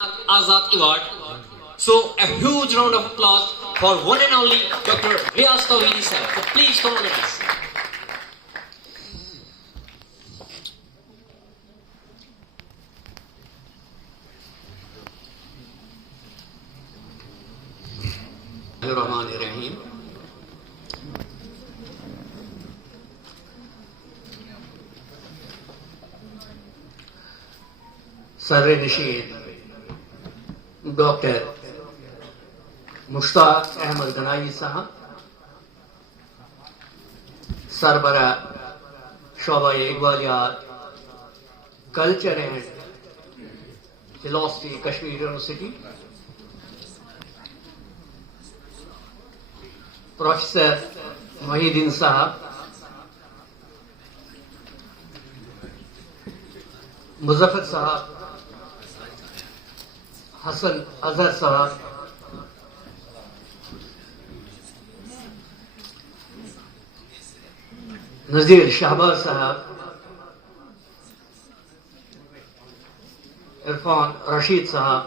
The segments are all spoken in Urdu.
Azad Award. So a huge round of applause for one and only Dr. Riyaz Tawhidi sir. So please come on with us. Bismillahirrahmanirrahim. Sarre Nishid Dr. Mushtaq Ahmad Ganai Sahab, Sarbara Shobai Iqbaliyat, Culture and Philosophy, Kashmir University, Professor Mahidin Sahab, Muzaffar Sahab, Hassan Azhar Sahab, Nazir Shahbaz Sahab, Irfan Rashid Sahab,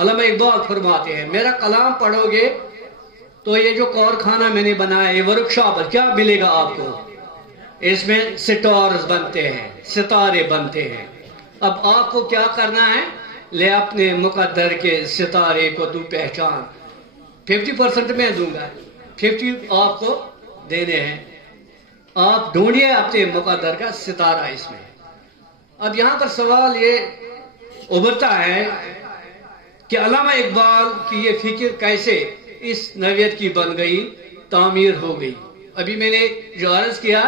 علامہ اقبال فرماتے ہیں میرا کلام پڑھو گے تو یہ جو کارخانہ میں نے بنایا ہے ورک شاپ ہے، کیا ملے گا آپ کو؟ اس میں سٹارز بنتے ہیں، ستارے بنتے ہیں۔ اب آپ کو کیا کرنا ہے؟ لے اپنے مقدر کے ستارے کو تو پہچان۔ 50% میں دوں گا، 50 آپ کو دینے ہیں۔ آپ ڈھونڈیے اپنے مقدر کا ستارہ اس میں۔ اب یہاں پر سوال یہ ابھرتا ہے کہ علامہ اقبال کی یہ فکر کیسے اس نوعیت کی بن گئی، تعمیر ہو گئی۔ ابھی میں نے جو عرض کیا،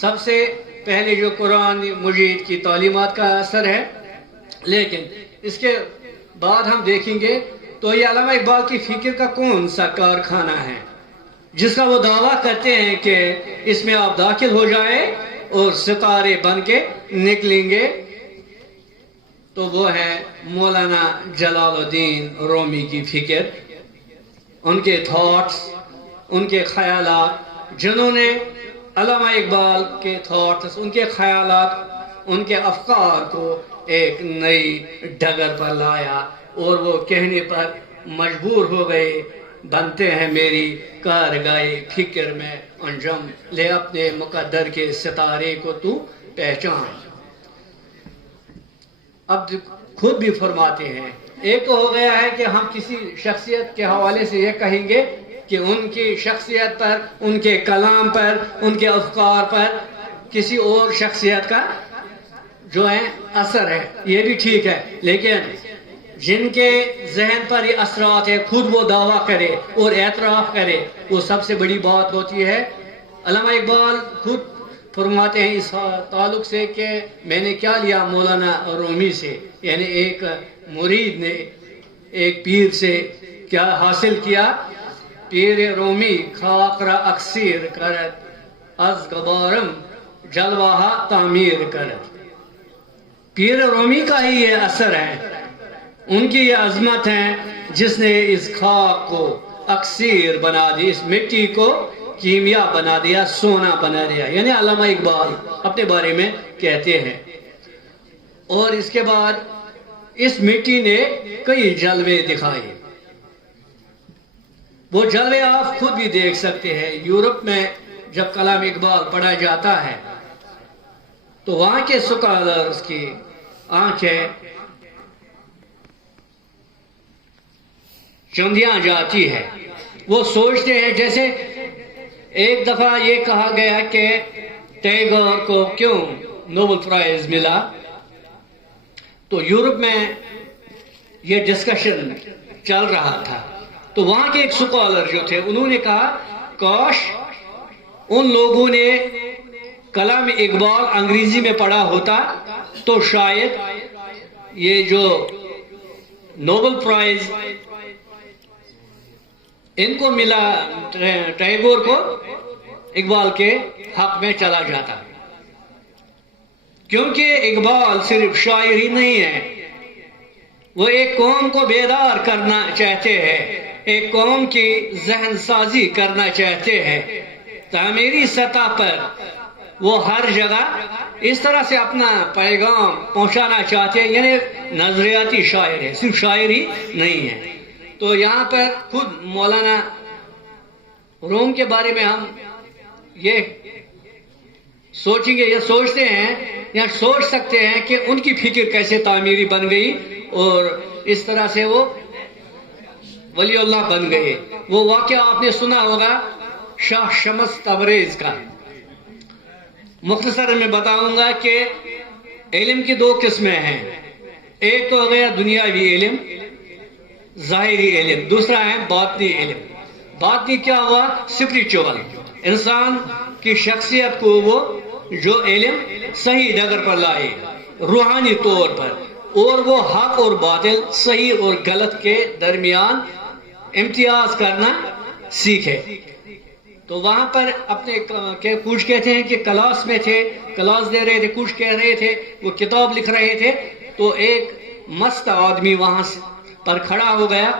سب سے پہلے جو قرآن مجید کی تعلیمات کا اثر ہے، لیکن اس کے بعد ہم دیکھیں گے تو یہ علامہ اقبال کی فکر کا کون سا کارخانہ ہے جس کا وہ دعویٰ کرتے ہیں کہ اس میں آپ داخل ہو جائیں اور ستارے بن کے نکلیں گے؟ تو وہ ہے مولانا جلال الدین رومی کی فکر، ان کے تھاٹس، ان کے خیالات، جنہوں نے علامہ اقبال کے تھاٹس، ان کے خیالات، ان کے افکار کو ایک نئی ڈگر پر لایا اور وہ کہنے پر مجبور ہو گئے، بنتے ہیں میری کارگاہ فکر میں انجم، لے اپنے مقدر کے ستارے کو تو پہچان۔ اب خود بھی فرماتے ہیں، ایک تو ہو گیا ہے کہ ہم کسی شخصیت کے حوالے سے یہ کہیں گے کہ ان کی شخصیت پر، ان کے کلام پر، ان کے افکار پر کسی اور شخصیت کا جو ہے اثر ہے، یہ بھی ٹھیک ہے، لیکن جن کے ذہن پر یہ اثرات ہے خود وہ دعویٰ کرے اور اعتراف کرے، وہ سب سے بڑی بات ہوتی ہے۔ علامہ اقبال خود فرماتے ہیں اس تعلق سے کہ میں نے کیا لیا مولانا رومی سے، یعنی ایک مرید نے ایک پیر سے کیا حاصل کیا؟ پیر رومی خاقرہ اکثیر کرد از غبارم جلوہ تعمیر کرد۔ پیر رومی کا ہی یہ اثر ہے، ان کی یہ عظمت ہے جس نے اس خاک کو اکثیر بنا دی، اس مٹی کو کیمیا بنا دیا، سونا بنا دیا، یعنی علامہ اقبال اپنے بارے میں کہتے ہیں۔ اور اس کے بعد اس مٹی نے کئی جلوے دکھائے، وہ جلوے آپ خود بھی دیکھ سکتے ہیں۔ یورپ میں جب کلام اقبال پڑھا جاتا ہے تو وہاں کے سکالرز کی آنکھیں چندیاں جاتی ہے، وہ سوچتے ہیں، جیسے ایک دفعہ یہ کہا گیا کہ ٹیگور کو کیوں نوبل پرائز ملا، تو یورپ میں یہ ڈسکشن چل رہا تھا، تو وہاں کے ایک سکالر جو تھے انہوں نے کہا کاش ان لوگوں نے کلام اقبال انگریزی میں پڑھا ہوتا تو شاید یہ جو نوبل پرائز ان کو ملا ٹیگور کو اقبال کے حق میں چلا جاتا، کیونکہ اقبال صرف شاعری نہیں ہے، وہ ایک قوم کو بیدار کرنا چاہتے ہیں، ایک قوم کی ذہن سازی کرنا چاہتے ہیں، تعمیری سطح پر وہ ہر جگہ اس طرح سے اپنا پیغام پہنچانا چاہتے ہیں، یعنی نظریاتی شاعر ہے، صرف شاعری نہیں ہے۔ تو یہاں پر خود مولانا روم کے بارے میں ہم یہ سوچیں گے، یہ سوچتے ہیں یا سوچ سکتے ہیں کہ ان کی فکر کیسے تعمیری بن گئی اور اس طرح سے وہ ولی اللہ بن گئے۔ وہ واقعہ آپ نے سنا ہوگا شاہ شمس تبریز کا، مختصر میں بتاؤں گا کہ علم کی دو قسمیں ہیں، ایک تو ہو گیا دنیاوی علم، ظاہری علم، دوسرا ہے باطنی علم۔ باطنی کیا ہوا؟ اسپریچول، انسان کی شخصیت کو وہ جو علم صحیح ڈگر پر لائے روحانی طور پر، اور وہ حق اور باطل، صحیح اور غلط کے درمیان امتیاز کرنا سیکھے۔ تو وہاں پر اپنے کچھ کہتے ہیں کہ کلاس میں تھے، کلاس دے رہے تھے، کچھ کہہ رہے تھے، وہ کتاب لکھ رہے تھے، تو ایک مست آدمی وہاں پر کھڑا ہو گیا،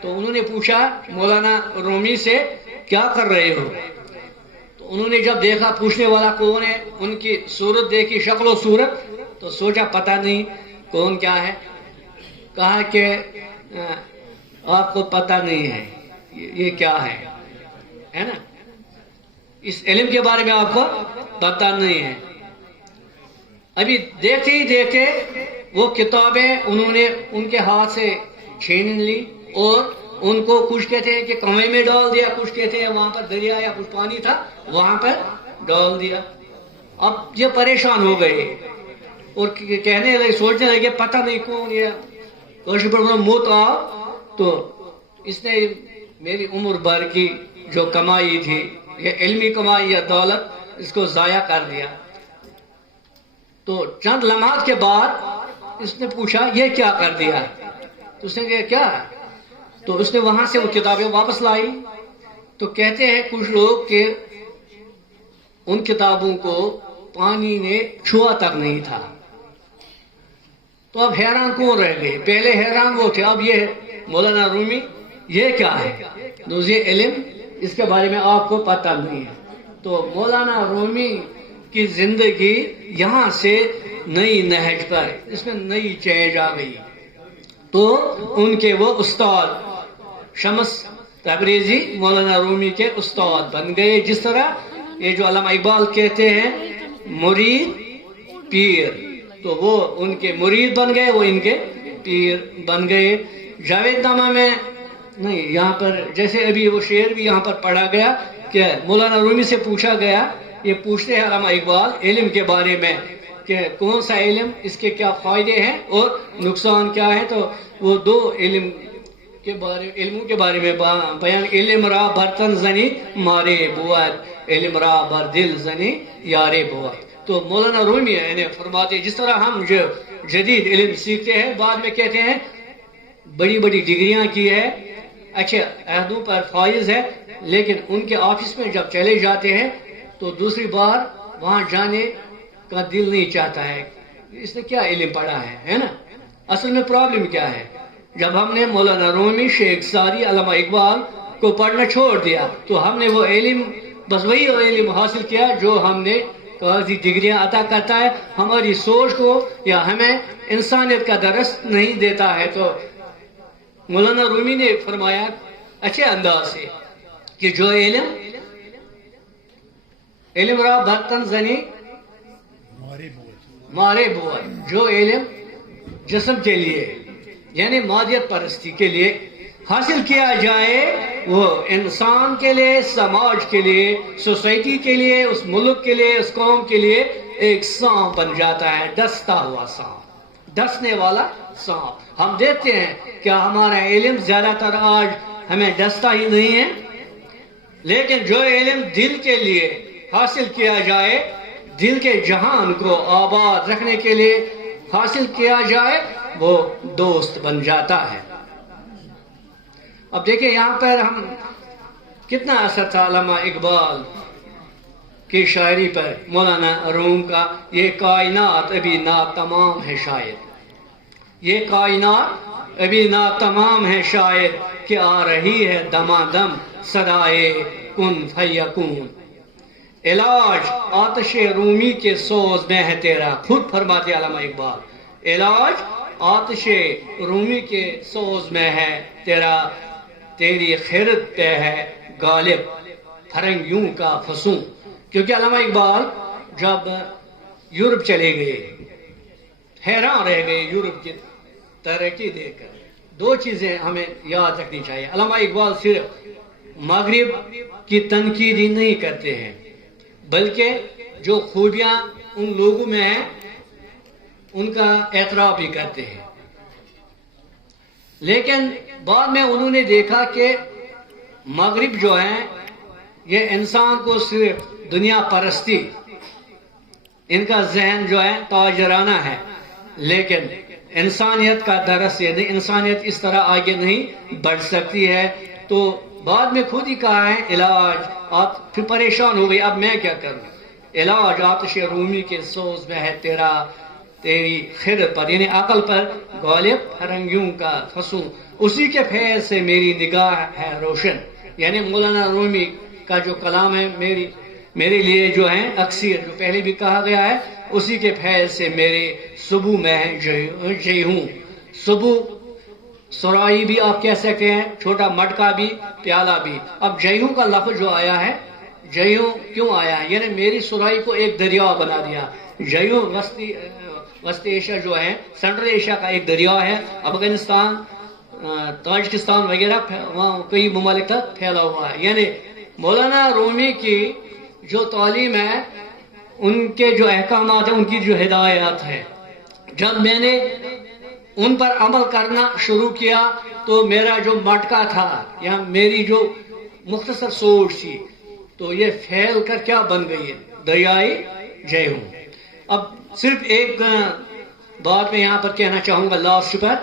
تو انہوں نے پوچھا مولانا رومی سے کیا کر رہے ہو؟ تو انہوں نے جب دیکھا پوچھنے والا کون ہے، ان کی صورت دیکھی، شکل و صورت، تو سوچا پتہ نہیں کون کیا ہے، کہا کہ آپ کو پتہ نہیں ہے یہ کیا ہے نا، اس علم کے بارے میں آپ کو پتہ نہیں ہے. ابھی دیکھتے ہی دیکھتے وہ کتابیں انہوں نے ان کے ہاتھ سے چھین لی اور ان کو کچھ کہتے ہیں کہ کنویں میں ڈال دیا، کچھ کہتے ہیں وہاں پر دریا یا کچھ پانی تھا وہاں پر ڈال دیا. اب یہ پریشان ہو گئے اور کہنے لگے، سوچنے لگے پتہ نہیں کون یہ موت آ. تو اس نے میری عمر بھر کی جو کمائی تھی، یہ علمی کمائی یا دولت، اس کو ضائع کر دیا. تو چند لمحات کے بعد اس نے پوچھا یہ کیا کر دیا؟ تو اس نے کہا کیا؟ تو اس نے وہاں سے وہ کتابیں واپس لائی. تو کہتے ہیں کچھ لوگ کہ ان کتابوں کو پانی نے چھوا تک نہیں تھا. تو اب حیران کون رہ گئے؟ پہلے حیران وہ تھے، اب یہ مولانا رومی یہ کیا ہے؟ تو یہ علم، اس کے بارے میں آپ کو پتہ نہیں ہے. تو مولانا رومی کی زندگی یہاں سے نئی نہج پر، اس میں نئی چینج آ گئی. تو ان کے وہ استاد شمس تبریزی مولانا رومی کے استاد بن گئے. جس طرح یہ جو علامہ اقبال کہتے ہیں مرید پیر، تو وہ ان کے مرید بن گئے، وہ ان کے پیر بن گئے. جاوید نامہ میں نہیں، یہاں پر جیسے ابھی وہ شعر بھی یہاں پر پڑھا گیا کہ مولانا رومی سے پوچھا گیا، یہ پوچھتے ہیں علامہ اقبال علم کے بارے میں کہ کون سا علم، اس کے کیا فائدے ہیں اور نقصان کیا ہے. تو وہ دو علموں کے بارے میں بیان، علم را برتن زنی مارے بود، علم را بر دل زنی یارے بود. تو مولانا رومی فرماتے جس طرح ہم جو جدید علم سیکھتے ہیں بعد میں کہتے ہیں بڑی بڑی ڈگریاں کی ہے، اچھے عہدوں پر فائز ہے، لیکن ان کے آفس میں جب چلے جاتے ہیں تو دوسری بار وہاں جانے کا دل نہیں چاہتا ہے. اس نے کیا علم پڑھا ہے نا. اصل میں پرابلم کیا ہے؟ جب ہم نے مولانا رومی، شیخ ساری، علامہ اقبال کو پڑھنا چھوڑ دیا تو ہم نے وہ علم، بس وہی علم حاصل کیا جو ہم نے کاغذی ڈگریاں عطا کرتا ہے، ہماری سوچ کو یا ہمیں انسانیت کا درس نہیں دیتا ہے. تو مولانا رومی نے فرمایا اچھے انداز سے کہ جو علم را برتن زنی مارے بود، جو علم جسم کے لیے یعنی مادیت پرستی کے لیے حاصل کیا جائے وہ انسان کے لیے، سماج کے لیے، سوسائٹی کے لیے، اس ملک کے لیے، اس قوم کے لیے ایک سانپ بن جاتا ہے، ڈستا ہوا سانپ، ڈسنے والا سانپ. ہم دیکھتے ہیں کیا ہمارا علم زیادہ تر آج ہمیں ڈستا ہی نہیں ہے، لیکن جو علم دل کے لیے حاصل کیا جائے، دل کے جہان کو آباد رکھنے کے لیے حاصل کیا جائے، وہ دوست بن جاتا ہے. اب دیکھیں یہاں پر ہم کتنا اثر تھا علامہ اقبال کی شاعری پر، مولانا روم کا یہ کائنات ابھی ناتمام ہے شاید، یہ کائنات ابھی ناتمام ہے شاید کہ آ رہی ہے دمادم صدائے کن فیکون. علاج آتش رومی کے سوز میں ہے تیرا، خود فرماتے علامہ اقبال، علاج آتش رومی کے سوز میں ہے تیرا، تیری خرد پہ ہے غالب فرنگیوں کا فسوں. کیونکہ علامہ اقبال جب یورپ چلے گئے حیران رہ گئے یورپ کی ترقی دیکھ کر. دو چیزیں ہمیں یاد رکھنی چاہیے، علامہ اقبال صرف مغرب کی تنقید ہی نہیں کرتے ہیں بلکہ جو خوبیاں ان لوگوں میں ہیں ان کا اعتراف بھی کرتے ہیں. لیکن بعد میں انہوں نے دیکھا کہ مغرب جو ہے یہ انسان کو صرف دنیا پرستی، ان کا ذہن جو ہے تاجرانہ ہے، لیکن انسانیت کا درس یہ نہیں، انسانیت اس طرح آگے نہیں بڑھ سکتی ہے. تو بعد میں خود ہی کہا ہے علاج، آپ پھر پریشان ہو گئی اب میں کیا کروں، علاج آتش رومی کے سوز میں ہے تیرا، تیری خرد پر یعنی عقل پر غالب فرنگیوں کا فسوں، اسی کے فیض سے میری نگاہ ہے روشن. یعنی مولانا رومی کا جو کلام ہے میرے لیے جو ہے اکثر، جو پہلے بھی کہا گیا ہے، اسی کے فیض سے میرے صبح میں جی ہوں. سرائی بھی آپ کہہ سکتے ہیں، چھوٹا مٹکا بھی، پیالہ بھی۔ اب جیہوں کا لفظ جو آیا ہے، جیہوں کیوں آیا ہے؟ یعنی میری سرائی کو ایک دریا بنا دیا۔ جیہوں وسط ایشیا جو ہے، سینٹرل ایشیا کا ایک دریا ہے، افغانستان، تاجکستان وغیرہ وہاں کئی ممالک تک پھیلا ہوا ہے۔ یعنی مولانا رومی کی جو تعلیم ہے، ان کے جو احکامات ہیں، ان کی جو ہدایات ہے، جب میں نے ان پر عمل کرنا شروع کیا تو میرا جو مٹکا تھا یا میری جو مختصر سوچ تھی، تو یہ پھیل کر کیا بن گئی ہے؟ دریائے جیہوں۔ اب صرف ایک بات میں یہاں پر کہنا چاہوں گا لاسٹ پر،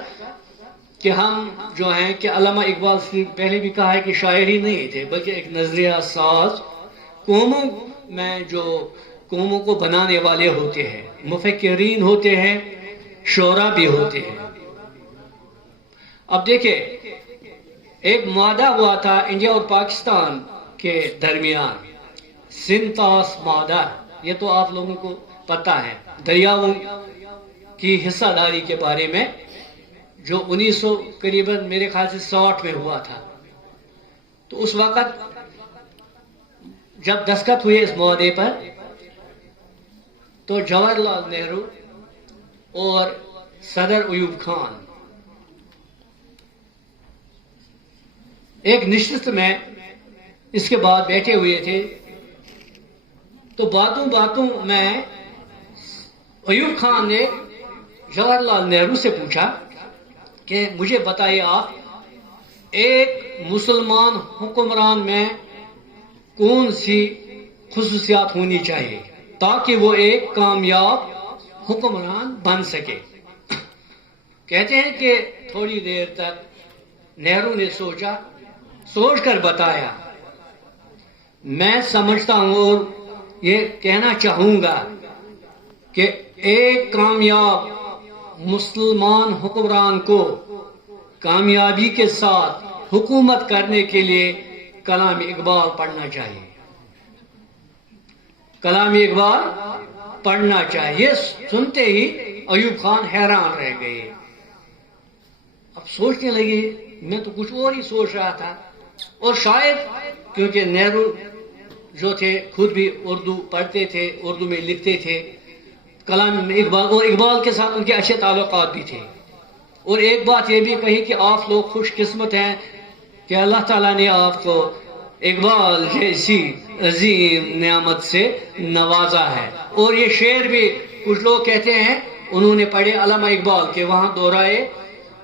کہ ہم جو ہیں کہ علامہ اقبال سے پہلے بھی کہا ہے کہ شاعر ہی نہیں تھے بلکہ ایک نظریہ ساز، قوموں میں جو قوموں کو بنانے والے ہوتے ہیں، مفکرین ہوتے ہیں، شعراء بھی ہوتے ہیں۔ اب دیکھیں، ایک معاہدہ ہوا تھا انڈیا اور پاکستان کے درمیان، سنتاس معاہدہ، یہ تو آپ لوگوں کو پتہ ہے، دریاؤں کی حصہ داری کے بارے میں، جو 1900 قریباً میرے خیال سے 60 میں ہوا تھا۔ تو اس وقت جب دستخط ہوئے اس معاہدے پر، تو جواہر لال نہرو اور صدر ایوب خان ایک نشست میں اس کے بعد بیٹھے ہوئے تھے، تو باتوں باتوں میں ایوب خان نے جواہر لال نہرو سے پوچھا کہ مجھے بتائیے آپ، ایک مسلمان حکمران میں کون سی خصوصیات ہونی چاہیے تاکہ وہ ایک کامیاب حکمران بن سکے؟ کہتے ہیں کہ تھوڑی دیر تک نہرو نے سوچ کر بتایا، میں سمجھتا ہوں اور یہ کہنا چاہوں گا کہ ایک کامیاب مسلمان حکمران کو کامیابی کے ساتھ حکومت کرنے کے لیے کلام اقبال پڑھنا چاہیے، کلام اقبال پڑھنا چاہیے۔ سنتے ہی ایوب خان حیران رہ گئے، اب سوچنے لگے، میں تو کچھ اور ہی سوچ رہا تھا۔ اور شاید کیونکہ نہرو جو تھے خود بھی اردو پڑھتے تھے، اردو میں لکھتے تھے، کلام اقبال اور اقبال کے ساتھ ان کے اچھے تعلقات بھی تھے۔ اور ایک بات یہ بھی کہی کہ آپ لوگ خوش قسمت ہیں کہ اللہ تعالیٰ نے آپ کو اقبال جیسی عظیم نعمت سے نوازا ہے۔ اور یہ شعر بھی کچھ لوگ کہتے ہیں، انہوں نے پڑھے علامہ اقبال کے، وہاں دہرائے،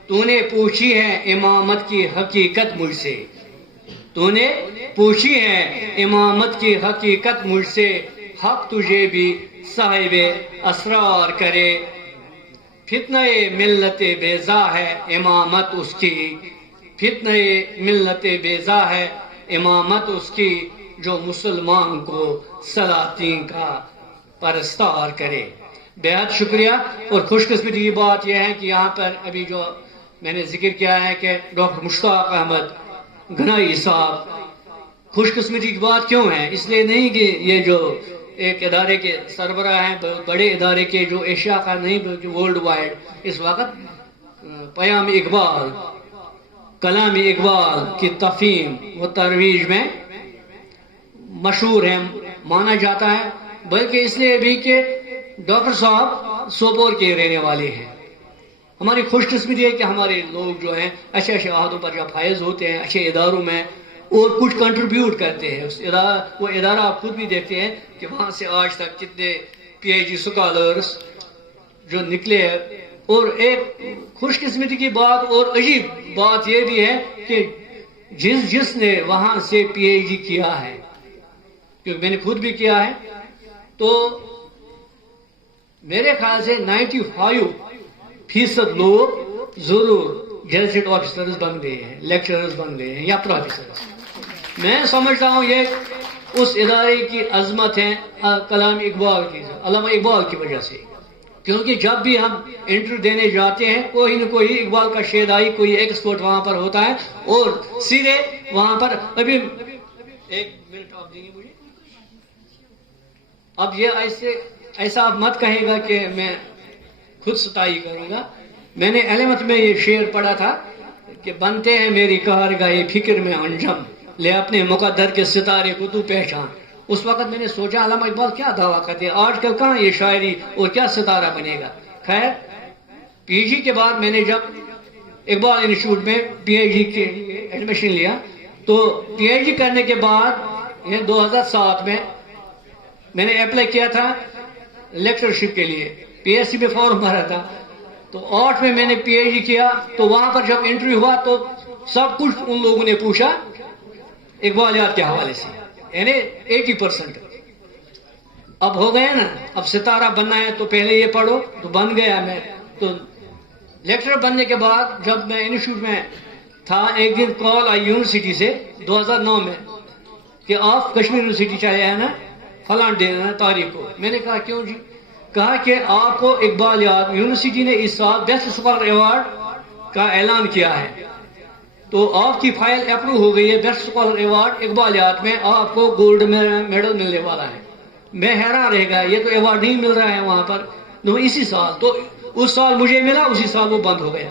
تو نے پوچھی ہے امامت کی حقیقت مجھ سے، تو نے پوچھی ہے امامت کی حقیقت مجھ سے، حق تجھے بھی صاحب اسرار کرے، فتنہ ملت بیضا ہے امامت اس کی، فتنہ ملت بیضا ہے امامت اس کی، جو مسلمان کو سلاطین کا پرستار کرے۔ بہت شکریہ۔ اور خوش قسمتی کی بات یہ ہے کہ یہاں پر ابھی جو میں نے ذکر کیا ہے کہ ڈاکٹر مشتاق احمد گنائی صاحب، خوش قسمتی کی بات کیوں ہے؟ اس لیے نہیں کہ یہ جو ایک ادارے کے سربراہ ہیں، بڑے ادارے کے، جو ایشیا کا نہیں بلکہ ورلڈ وائڈ اس وقت پیام اقبال، کلام اقبال کی تفہیم و ترویج میں مشہور ہے، مانا جاتا ہے، بلکہ اس لیے بھی کہ ڈاکٹر صاحب سوپور کے رہنے والے ہیں۔ ہماری خوش قسمتی ہے کہ ہمارے لوگ جو ہیں اچھے اچھے عہدوں پر جب فائز ہوتے ہیں، اچھے اداروں میں، اور کچھ کنٹریبیوٹ کرتے ہیں۔ وہ ادارہ آپ خود بھی دیکھتے ہیں کہ وہاں سے آج تک کتنے پی ایچ ڈی سکالرز جو نکلے ہیں۔ اور ایک خوش قسمتی کی بات اور عجیب بات یہ بھی ہے کہ جس نے وہاں سے پی ایچ ڈی کیا ہے، کیونکہ میں نے خود بھی کیا ہے، تو میرے خیال سے 95% لوگ ضرور گیزٹ آفیسرز بن گئے ہیں، لیکچررز بن گئے ہیں یا پروفیسرز۔ میں سمجھتا ہوں یہ اس ادارے کی عظمت ہے کلام اقبال کی، علامہ اقبال کی وجہ سے، کیونکہ جب بھی ہم انٹرویو دینے جاتے ہیں کوئی نہ کوئی اقبال کا شیدائی، کوئی ایکسپرٹ وہاں پر ہوتا ہے، اور سیدھے وہاں پر ابھی ایک منٹ آپ دیں گے مجھے؟ اب یہ ایسا آپ مت کہے گا کہ میں خود ستائی کروں گا۔ میں نے علمت میں یہ شعر پڑھا تھا کہ بنتے ہیں میری کارگاہی فکر میں انجم، لے اپنے مقدر کے ستارے کو تو پہچان. اس وقت میں نے سوچا علامہ اقبال کیا دعویٰ کرتے ہیں، آج کل کہاں یہ شاعری اور کیا ستارہ بنے گا. خیر پی جی کے بعد میں نے جب اقبال انسٹیٹیوٹ میں پی ایچ ڈی کے ایڈمیشن لیا تو پی ایچ ڈی کرنے کے بعد 2007 میں نے اپلائی کیا تھا لیکچرشپ کے لیے، پی ایس سی میں فارم بھرا تھا. تو 8 میں نے پی ایچ ڈی کیا تو وہاں پر جب انٹرویو ہوا تو سب کچھ ان لوگوں نے پوچھا اقبالیات کے حوالے سے، یعنی 80%. اب ہو گیا نا، اب ستارہ بننا ہے تو پہلے یہ پڑھو، تو بن گیا میں. تو لیکچرر بننے کے بعد جب میں انسٹیٹیوٹ میں تھا ایک دن کال آئی یونیورسٹی سے 2009 میں کہ آپ کشمیر یونیورسٹی چلے ہیں نا فلاں دن تاریخ کو. میں نے کہا کیوں جی؟ کہا کہ آپ کو اقبالیات یونیورسٹی نے اس سال بیسٹ اسکالر ایوارڈ کا اعلان کیا ہے، تو آپ کی فائل اپروو ہو گئی ہے، بیسٹ اسکالر ایوارڈ اقبالیات میں آپ کو گولڈ میڈل ملنے والا ہے. میں حیران رہ گیا، یہ تو ایوارڈ نہیں مل رہا ہے وہاں پر. تو اسی سال، تو اس سال مجھے ملا، اسی سال وہ بند ہو گیا.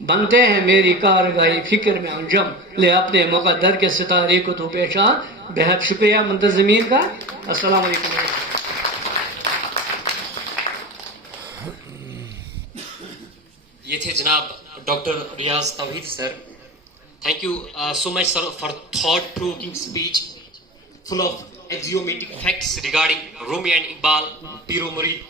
بنتے ہیں میری کارگاہی فکر میں انجم، لے اپنے مقدر کے ستارے کو تو پہچان. بہت شکریہ منتظمین کا. السلام علیکم. یہ تھے جناب doctor Riaz Tauheed sir. Thank you so much sir for thought provoking speech full of axiomatic facts regarding Rumi and Iqbal, Piro Murid